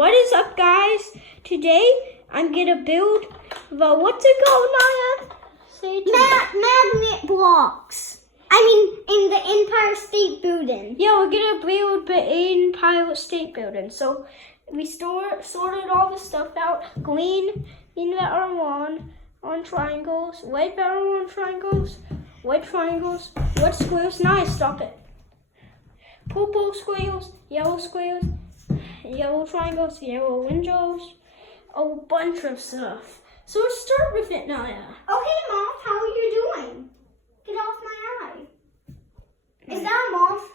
What is up, guys? Today I'm gonna build the what's it called, Naya? Say it to me. Magnet blocks. I mean, in the Empire State Building. Yeah, we're gonna build the Empire State Building. So we sorted all the stuff out. Green in that are on triangles. White that are on triangles. White triangles. White squares. Nice. Stop it. Purple squares. Yellow squares. Yellow triangles. Yellow windows. A bunch of stuff. So let's start with it, Naya. Okay, Mom. How are you doing? Get off my eye. Is that a moth?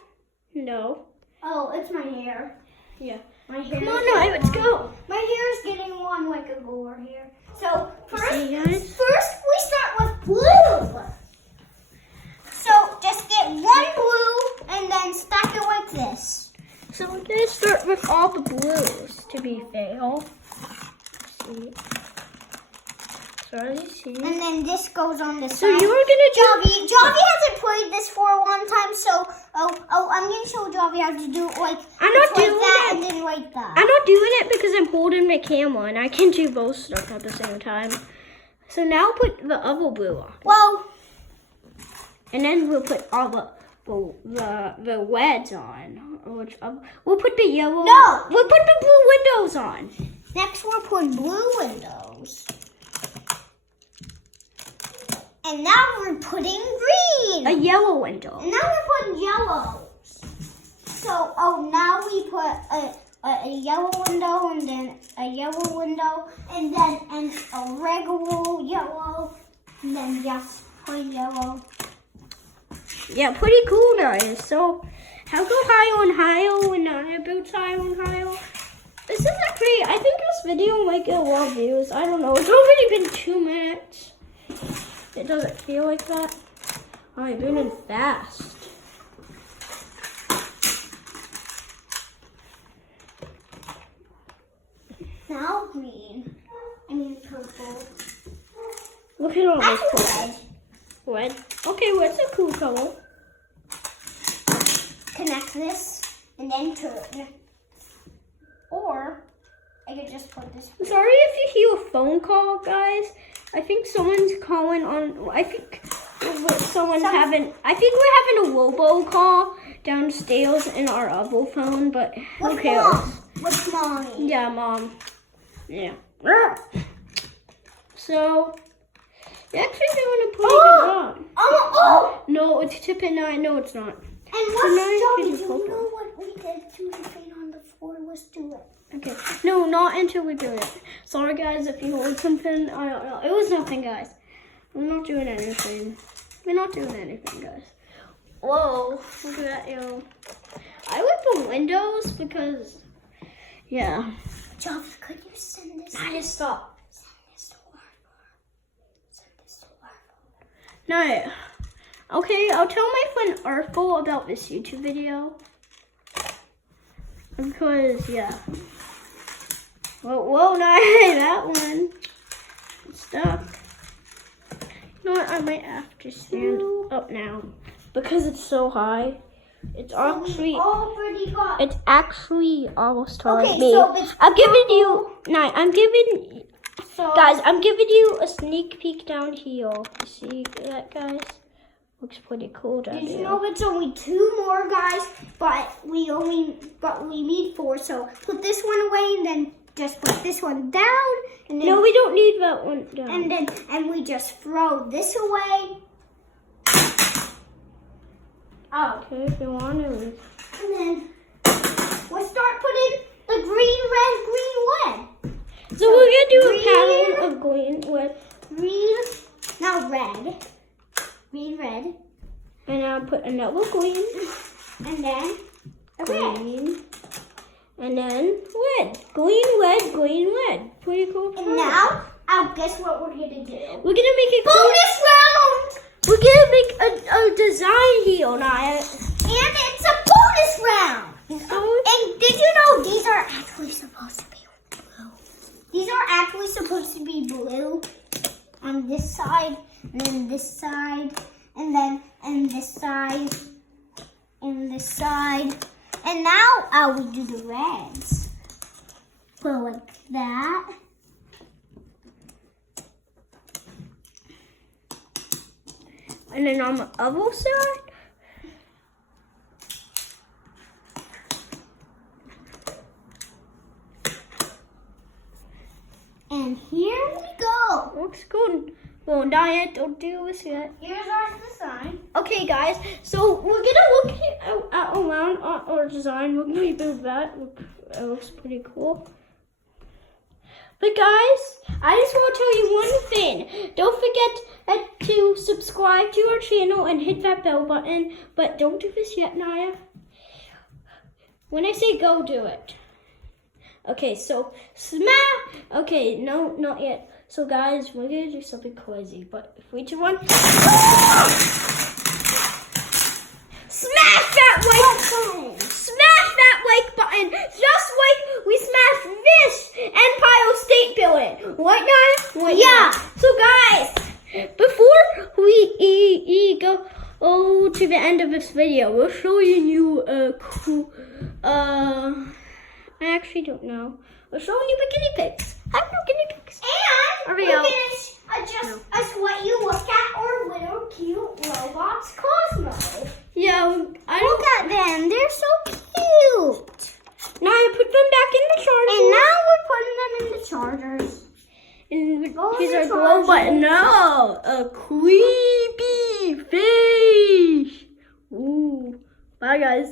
No. Oh, it's my hair. Yeah. My hair. Come on, Naya. Let's go. My hair is getting long like a gore here. So first See, we start with blue. So just get one blue and then stack it like this. So we're gonna start with all the blues to be fair. See. Sorry, see. And then this goes on the side. So you were gonna do Javi hasn't played this for a long time, so I'm gonna show Javi how to do it like I'm not like doing that it. and then like that. I'm not doing it because I'm holding my camera and I can do both stuff at the same time. So now put the other blue on. Well, And then we'll put all the reds on. We'll put the yellow. No. We'll put the blue windows on. next we're putting blue windows. And now we're putting green. A yellow window. And now we're putting yellows. So, now we put a yellow window and then a yellow window and then a regular yellow and then just plain yellow. Yeah, pretty cool, guys. So, how go higher and higher when I build higher and higher? This is actually, I think this video might get a lot of views. I don't know. It's already been 2 minutes. It doesn't feel like that. Oh, you're doing it fast. Now green. I mean purple. Look at all this Actually, color. Red. Okay, red's a cool color. connect this and then turn. Or I could just put this. Sorry if you hear a phone call, guys. I think someone's calling on. I think we're having a robocall downstairs in our other phone, but who cares? Mom? What's mommy? Yeah, Mom. Yeah. So, you're actually doing a pretty good job. Oh! No, it's tip and 9. No, it's not. And So now you what's can Javi? just Do hold you know what we did to the thing on the floor? Let's do it. Okay. No, not until we do it. Sorry, guys, if you heard something. I don't know. It was nothing, guys. We're not doing anything. We're not doing anything, guys. Whoa. Look at that, yo. I like the windows because, yeah. Javi, could you send this? I just stop. Send this to Arthur. Send this to Arthur. No. Okay, I'll tell my friend Arthur about this YouTube video. Because, yeah. Whoa, no, that one. It's stuck. You know what? I might have to stand up now because it's so high. It's actually Already got. it's actually almost hard. Okay, me. so it's I'm giving you So guys. I'm giving you a sneak peek down here. You see that, guys? Looks pretty cool down Did you here. know it's only 2 more, guys? But we need 4. So put this one away and then just put this one down. And then, No, we don't need that one down. and we just throw this away. Oh, Okay, if you want to. and then we'll start putting the green, red. So we're gonna do green. a pattern of green with, Green, now red. Green, red, and I'll put another green, and then a red. green, and then red. Green, red, green, red. Pretty cool. And now, guess what we're gonna do? We're gonna make a Bonus round! We're gonna make a design here, Naya. And it's a bonus round! So, And did you know these are actually supposed to be blue? These are actually supposed to be blue on this side, and then this side, and then this side, and this side. And now we do the reds. put like that. And then on the other side. And here we go. Looks good. Well, not yet. Don't do this yet. Here's our design. Okay, guys. So we're gonna look around our design. We're gonna build that. It looks pretty cool. But guys, I just want to tell you one thing. Don't forget to subscribe to our channel and hit that bell button. But don't do this yet, Naya. When I say go, do it. Okay, so smash. Okay, no, not yet. So guys, we're gonna do something crazy. But if we do one, smash that like button. Smash that like button. Just like we smashed this Empire State Building. Right now? Right Yeah. now. So guys, before we go to the end of this video, we're showing you a cool. I actually don't know. We're showing you the guinea pigs. I have no guinea pigs. And Are we we're out? gonna adjust what you look at our little cute robots, Cosmo. Yeah, Look at them. They're so cute. Now I put them back in the charger. And now we're putting them in the chargers. And Go here's in our the glow charger. button. No, a creepy fish. Ooh. Bye, guys.